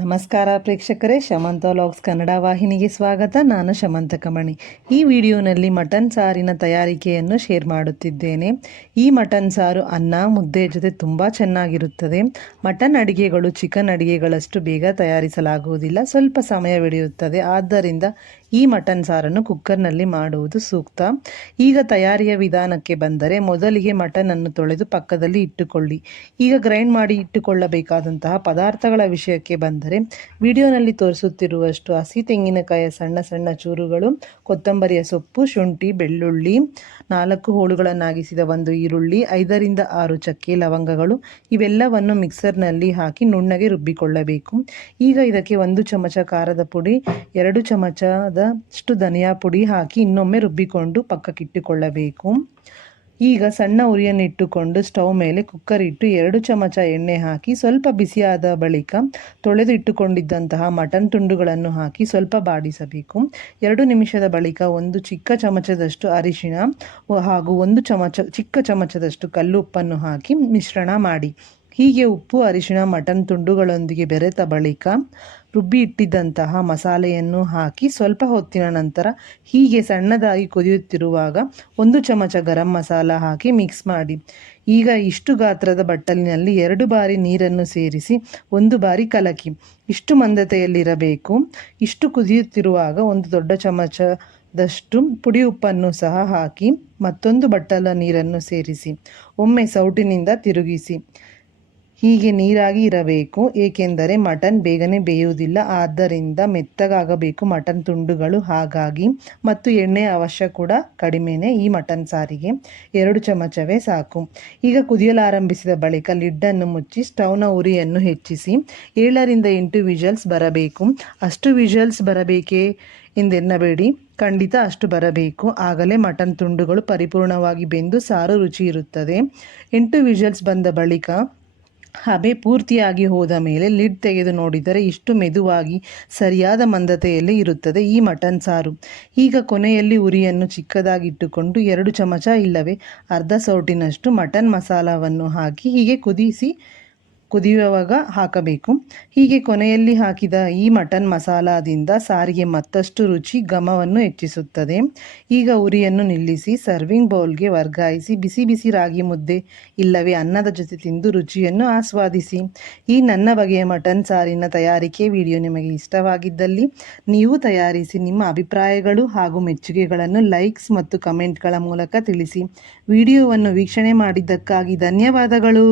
ನಮಸ್ಕಾರ ಪ್ರೇಕ್ಷಕರೇ, ಶಮಂತ ವ್ಲಾಗ್ಸ್ ಕನ್ನಡ ವಾಹಿನಿಗೆ ಸ್ವಾಗತ. ನಾನು ಶಮಂತ ಕಮಣಿ. ಈ ವಿಡಿಯೋನಲ್ಲಿ ಮಟನ್ ಸಾರಿನ ತಯಾರಿಕೆಯನ್ನು ಶೇರ್ ಮಾಡುತ್ತಿದ್ದೇನೆ. ಈ ಮಟನ್ ಸಾರು ಅನ್ನ ಮುದ್ದೆ ಜೊತೆ ತುಂಬ ಚೆನ್ನಾಗಿರುತ್ತದೆ. ಮಟನ್ ಅಡಿಗೆಗಳು ಚಿಕನ್ ಅಡಿಗೆಗಳಷ್ಟು ಬೇಗ ತಯಾರಿಸಲಾಗುವುದಿಲ್ಲ, ಸ್ವಲ್ಪ ಸಮಯ ಹಿಡಿಯುತ್ತದೆ. ಆದ್ದರಿಂದ ಈ ಮಟನ್ ಸಾರನ್ನು ಕುಕ್ಕರ್ನಲ್ಲಿ ಮಾಡುವುದು ಸೂಕ್ತ. ಈಗ ತಯಾರಿಯ ವಿಧಾನಕ್ಕೆ ಬಂದರೆ, ಮೊದಲಿಗೆ ಮಟನ್ ಅನ್ನು ತೊಳೆದು ಪಕ್ಕದಲ್ಲಿ ಇಟ್ಟುಕೊಳ್ಳಿ. ಈಗ ಗ್ರೈಂಡ್ ಮಾಡಿ ಇಟ್ಟುಕೊಳ್ಳಬೇಕಾದಂತಹ ಪದಾರ್ಥಗಳ ವಿಷಯಕ್ಕೆ ಬಂದರೆ, ವಿಡಿಯೋನಲ್ಲಿ ತೋರಿಸುತ್ತಿರುವಷ್ಟು ಹಸಿ ತೆಂಗಿನಕಾಯಿಯ ಸಣ್ಣ ಸಣ್ಣ ಚೂರುಗಳು, ಕೊತ್ತಂಬರಿಯ ಸೊಪ್ಪು, ಶುಂಠಿ, ಬೆಳ್ಳುಳ್ಳಿ, 4 ಹೋಳುಗಳನ್ನಾಗಿಸಿದ 1 ಈರುಳ್ಳಿ, 5 ರಿಂದ 6 ಚಕ್ಕೆ ಲವಂಗಗಳು, ಇವೆಲ್ಲವನ್ನು ಮಿಕ್ಸರ್ನಲ್ಲಿ ಹಾಕಿ ನುಣ್ಣಗೆ ರುಬ್ಬಿಕೊಳ್ಳಬೇಕು. ಈಗ ಇದಕ್ಕೆ 1 ಚಮಚ ಖಾರದ ಪುಡಿ, 2 ಚಮಚದಷ್ಟು ಧನಿಯಾ ಪುಡಿ ಹಾಕಿ ಇನ್ನೊಮ್ಮೆ ರುಬ್ಬಿಕೊಂಡು ಪಕ್ಕಕ್ಕಿಟ್ಟುಕೊಳ್ಳಬೇಕು. ಈಗ ಸಣ್ಣ ಉರಿಯನ್ನು ಇಟ್ಟುಕೊಂಡು ಸ್ಟವ್ ಮೇಲೆ ಕುಕ್ಕರ್ ಇಟ್ಟು 2 ಚಮಚ ಎಣ್ಣೆ ಹಾಕಿ ಸ್ವಲ್ಪ ಬಿಸಿಯಾದ ಬಳಿಕ ತೊಳೆದು ಇಟ್ಟುಕೊಂಡಿದ್ದಂತಹ ಮಟನ್ ತುಂಡುಗಳನ್ನು ಹಾಕಿ ಸ್ವಲ್ಪ ಬಾಡಿಸಬೇಕು. 2 ನಿಮಿಷದ ಬಳಿಕ 1 ಚಿಕ್ಕ ಚಮಚದಷ್ಟು ಅರಿಶಿಣ ಹಾಗೂ 1 ಚಿಕ್ಕ ಚಮಚದಷ್ಟು ಕಲ್ಲುಪ್ಪನ್ನು ಹಾಕಿ ಮಿಶ್ರಣ ಮಾಡಿ. ಹೀಗೆ ಉಪ್ಪು ಅರಿಶಿಣ ಮಟನ್ ತುಂಡುಗಳೊಂದಿಗೆ ಬೆರೆತ ಬಳಿಕ ರುಬ್ಬಿ ಇಟ್ಟಿದ್ದಂತಹ ಮಸಾಲೆಯನ್ನು ಹಾಕಿ ಸ್ವಲ್ಪ ಹೊತ್ತಿನ ನಂತರ ಹೀಗೆ ಸಣ್ಣದಾಗಿ ಕುದಿಯುತ್ತಿರುವಾಗ 1 ಚಮಚ ಗರಂ ಮಸಾಲ ಹಾಕಿ ಮಿಕ್ಸ್ ಮಾಡಿ. ಈಗ ಇಷ್ಟು ಗಾತ್ರದ ಬಟ್ಟಲಿನಲ್ಲಿ 2 ಬಾರಿ ನೀರನ್ನು ಸೇರಿಸಿ 1 ಬಾರಿ ಕಲಕಿ. ಇಷ್ಟು ಮಂದತೆಯಲ್ಲಿರಬೇಕು. ಇಷ್ಟು ಕುದಿಯುತ್ತಿರುವಾಗ 1 ದೊಡ್ಡ ಚಮಚದಷ್ಟು ಪುಡಿ ಉಪ್ಪನ್ನು ಸಹ ಹಾಕಿ ಮತ್ತೊಂದು ಬಟ್ಟಲ ನೀರನ್ನು ಸೇರಿಸಿ ಒಮ್ಮೆ ಸೌಟಿನಿಂದ ತಿರುಗಿಸಿ. ಹೀಗೆ ನೀರಾಗಿ ಇರಬೇಕು, ಏಕೆಂದರೆ ಮಟನ್ ಬೇಗನೆ ಬೇಯುವುದಿಲ್ಲ. ಆದ್ದರಿಂದ ಮೆತ್ತಗಾಗಬೇಕು ಮಟನ್ ತುಂಡುಗಳು. ಹಾಗಾಗಿ ಮತ್ತು ಎಣ್ಣೆಯ ಅವಶ್ಯ ಕೂಡ ಕಡಿಮೆನೇ ಈ ಮಟನ್ ಸಾರಿಗೆ, 2 ಚಮಚವೇ ಸಾಕು. ಈಗ ಕುದಿಯಲಾರಂಭಿಸಿದ ಬಳಿಕ ಲಿಡ್ಡನ್ನು ಮುಚ್ಚಿ ಸ್ಟವ್ನ ಉರಿಯನ್ನು ಹೆಚ್ಚಿಸಿ 7 ರಿಂದ 8 ವಿಷಲ್ಸ್ ಬರಬೇಕು. ಅಷ್ಟು ವಿಷಲ್ಸ್ ಬರಬೇಕೇ ಎಂದೆನ್ನಬೇಡಿ, ಖಂಡಿತ ಅಷ್ಟು ಬರಬೇಕು. ಆಗಲೇ ಮಟನ್ ತುಂಡುಗಳು ಪರಿಪೂರ್ಣವಾಗಿ ಬೆಂದು ಸಾರು ರುಚಿ ಇರುತ್ತದೆ. 8 ವಿಷಲ್ಸ್ ಬಂದ ಬಳಿಕ ಹಬೆ ಪೂರ್ತಿಯಾಗಿ ಹೋದ ಮೇಲೆ ಲಿಡ್ ತೆಗೆದು ನೋಡಿದರೆ ಇಷ್ಟು ಮೆದುವಾಗಿ ಸರಿಯಾದ ಮಂದತೆಯಲ್ಲಿ ಇರುತ್ತದೆ ಈ ಮಟನ್ ಸಾರು. ಈಗ ಕೊನೆಯಲ್ಲಿ ಉರಿಯನ್ನು ಚಿಕ್ಕದಾಗಿಟ್ಟುಕೊಂಡು 2 ಚಮಚ ಇಲ್ಲವೇ ಅರ್ಧ ಸೌಟಿನಷ್ಟು ಮಟನ್ ಮಸಾಲವನ್ನು ಹಾಕಿ ಹೀಗೆ ಕುದಿಯುವಾಗ ಹಾಕಬೇಕು. ಹೀಗೆ ಕೊನೆಯಲ್ಲಿ ಹಾಕಿದ ಈ ಮಟನ್ ಮಸಾಲಾದಿಂದ ಸಾರಿಗೆ ಮತ್ತಷ್ಟು ರುಚಿ ಘಮವನ್ನು ಹೆಚ್ಚಿಸುತ್ತದೆ. ಈಗ ಉರಿಯನ್ನು ನಿಲ್ಲಿಸಿ ಸರ್ವಿಂಗ್ ಬೌಲ್ಗೆ ವರ್ಗಾಯಿಸಿ ಬಿಸಿ ಬಿಸಿ ರಾಗಿ ಮುದ್ದೆ ಇಲ್ಲವೇ ಅನ್ನದ ಜೊತೆ ತಿಂದು ರುಚಿಯನ್ನು ಆಸ್ವಾದಿಸಿ. ಈ ನನ್ನ ಬಗೆಯ ಮಟನ್ ಸಾರಿನ ತಯಾರಿಕೆ ವಿಡಿಯೋ ನಿಮಗೆ ಇಷ್ಟವಾಗಿದ್ದಲ್ಲಿ ನೀವು ತಯಾರಿಸಿ ನಿಮ್ಮ ಅಭಿಪ್ರಾಯಗಳು ಹಾಗೂ ಮೆಚ್ಚುಗೆಗಳನ್ನು ಲೈಕ್ಸ್ ಮತ್ತು ಕಮೆಂಟ್ಗಳ ಮೂಲಕ ತಿಳಿಸಿ. ವಿಡಿಯೋವನ್ನು ವೀಕ್ಷಣೆ ಮಾಡಿದ್ದಕ್ಕಾಗಿ ಧನ್ಯವಾದಗಳು.